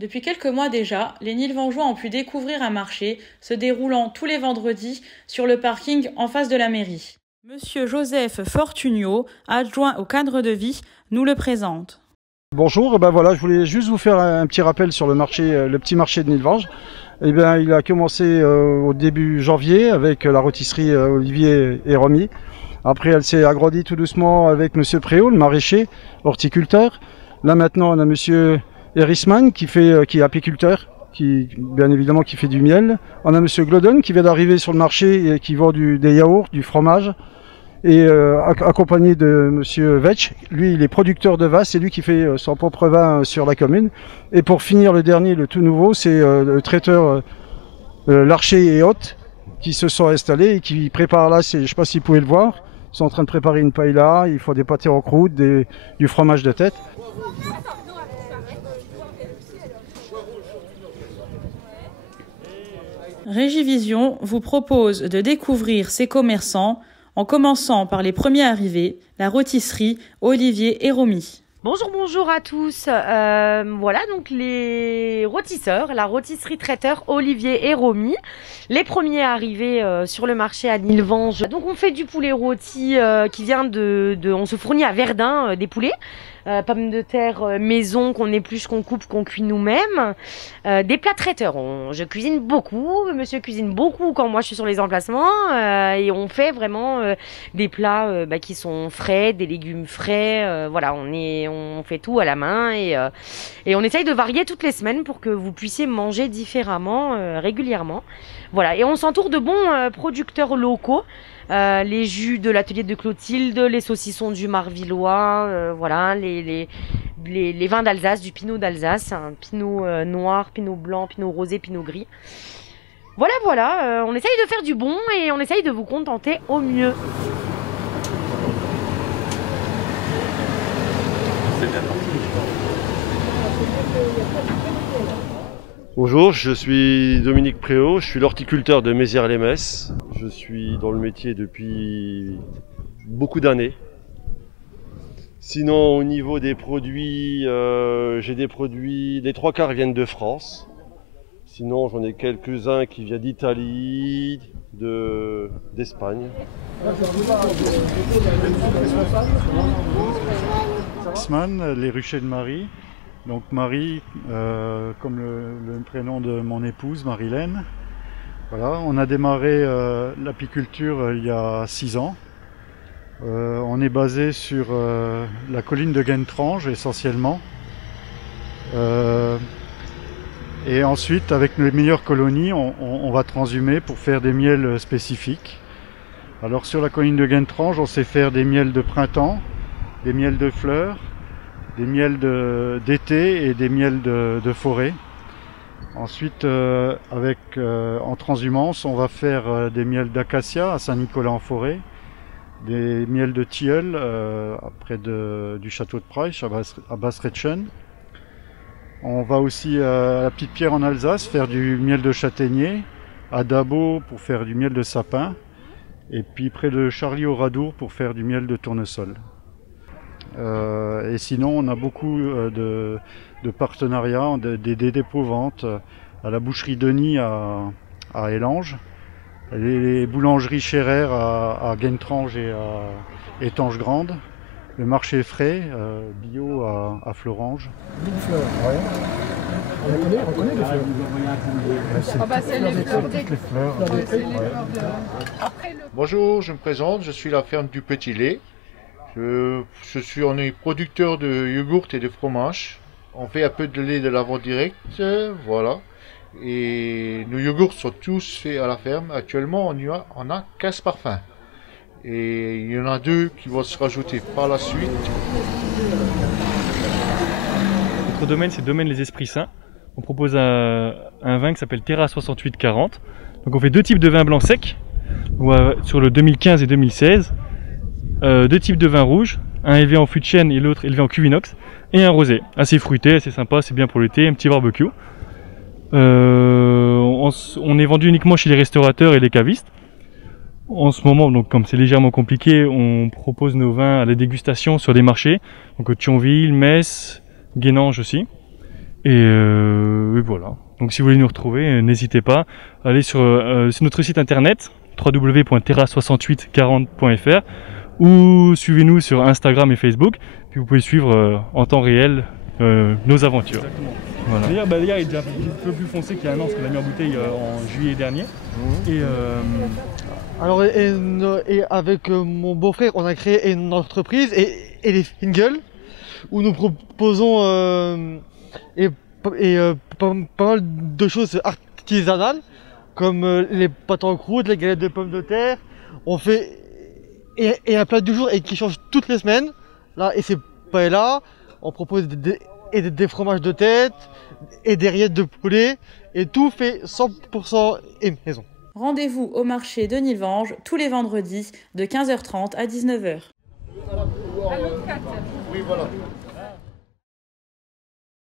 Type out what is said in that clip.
Depuis quelques mois déjà, les Nilvangeois ont pu découvrir un marché se déroulant tous les vendredis sur le parking en face de la mairie. Monsieur Joseph Fortunio, adjoint au cadre de vie, nous le présente. Bonjour, ben voilà, je voulais juste vous faire un petit rappel sur le marché, le petit marché de Nilvange. Eh bien, il a commencé au début janvier avec la rôtisserie Olivier et Romy. Après, elle s'est agrandie tout doucement avec Monsieur Préau, le maraîcher, horticulteur. Là maintenant, on a Monsieur Erisman qui est apiculteur, qui bien évidemment qui fait du miel. On a Monsieur Glodon qui vient d'arriver sur le marché et qui vend des yaourts, du fromage. Et accompagné de Monsieur Vetch, lui il est producteur de vin, c'est lui qui fait son propre vin sur la commune. Et pour finir le dernier, le tout nouveau, c'est le traiteur Larcher et Hôte qui se sont installés et qui préparent là, je ne sais pas si vous pouvez le voir, ils sont en train de préparer une paella, il faut des pâtés en croûte, du fromage de tête. Régivision vous propose de découvrir ces commerçants en commençant par les premiers arrivés, la rôtisserie Olivier et Romy. Bonjour à tous, voilà donc les rôtisseurs, la rôtisserie traiteur Olivier et Romy, les premiers arrivés sur le marché à Nilvange. Donc on fait du poulet rôti qui vient on se fournit à Verdun des poulets, pommes de terre maison qu'on épluche, qu'on coupe, qu'on cuit nous-mêmes, des plats traiteurs. Je cuisine beaucoup, monsieur cuisine beaucoup quand moi je suis sur les emplacements et on fait vraiment des plats qui sont frais, des légumes frais, voilà, on fait tout à la main et on essaye de varier toutes les semaines pour que vous puissiez manger différemment régulièrement. Voilà, et on s'entoure de bons producteurs locaux. Les jus de l'atelier de Clotilde, les saucissons du Marvillois, voilà, les vins d'Alsace, du Pinot d'Alsace, hein, Pinot noir, Pinot blanc, Pinot rosé, Pinot gris. Voilà, on essaye de faire du bon et on essaye de vous contenter au mieux. Bonjour, je suis Dominique Préau, je suis l'horticulteur de Mézières-les-Messes. Je suis dans le métier depuis beaucoup d'années. Sinon, au niveau des produits, j'ai des produits, les trois quarts viennent de France. Sinon, j'en ai quelques-uns qui viennent d'Italie, d'Espagne. Les ruchers de Marie. Donc Marie, comme le prénom de mon épouse, Marilène. Voilà, on a démarré l'apiculture il y a 6 ans. On est basé sur la colline de Guentrange essentiellement. Et ensuite, avec les meilleures colonies, on va transhumer pour faire des miels spécifiques. Alors sur la colline de Guentrange, on sait faire des miels de printemps, des miels de fleurs, des miels d'été et des miels de forêt. Ensuite, en transhumance, on va faire des miels d'acacia à Saint-Nicolas-en-Forêt, des miels de tilleul près du château de Praich à Bastretchen. On va aussi à la Petite Pierre en Alsace faire du miel de châtaignier, à Dabo pour faire du miel de sapin, et puis près de Charlie au Radour pour faire du miel de tournesol. Et sinon, on a beaucoup de partenariats, des dépôts-ventes à la boucherie Denis à Élange, les boulangeries Scherer à Guentrange et à Étanges-Grande, le marché frais bio à Florange. On connaît les fleurs. C'est les fleurs. Bonjour, je me présente, je suis la ferme du Petit Lait. On est producteur de yogourt et de fromage. On fait un peu de lait de la vente directe, voilà. Et nos yogourts sont tous faits à la ferme. Actuellement, on a 15 parfums. Et il y en a 2 qui vont se rajouter par la suite. Notre domaine, c'est le domaine Les Esprits Saints. On propose un vin qui s'appelle Terra 6840. Donc on fait 2 types de vins blancs secs sur le 2015 et 2016. 2 types de vins rouges, un élevé en fût de chêne et l'autre élevé en cuve inox, et un rosé, assez fruité, assez sympa, c'est bien pour l'été, un petit barbecue. On est vendu uniquement chez les restaurateurs et les cavistes. En ce moment, donc comme c'est légèrement compliqué, on propose nos vins à la dégustation sur des marchés, donc Thionville, Metz, Guénange aussi. Et voilà. Donc si vous voulez nous retrouver, n'hésitez pas, allez sur notre site internet www.terra6840.fr ou suivez-nous sur Instagram et Facebook, puis vous pouvez suivre en temps réel nos aventures. Voilà. D'ailleurs, il est déjà un peu plus foncé qu'il y a un an, parce qu'on l'a mis en bouteille en juillet dernier. Alors, et avec mon beau-frère, on a créé une entreprise et les Fingles, où nous proposons pas mal de choses artisanales, comme les pâtes en croûte, les galettes de pommes de terre. On fait et un plat du jour et qui change toutes les semaines. Là, et c'est pas là. On propose des fromages de tête et des rillettes de poulet, et tout fait 100% maison. Rendez-vous au marché de Nilvange tous les vendredis de 15h30 à 19h. Oui, voilà.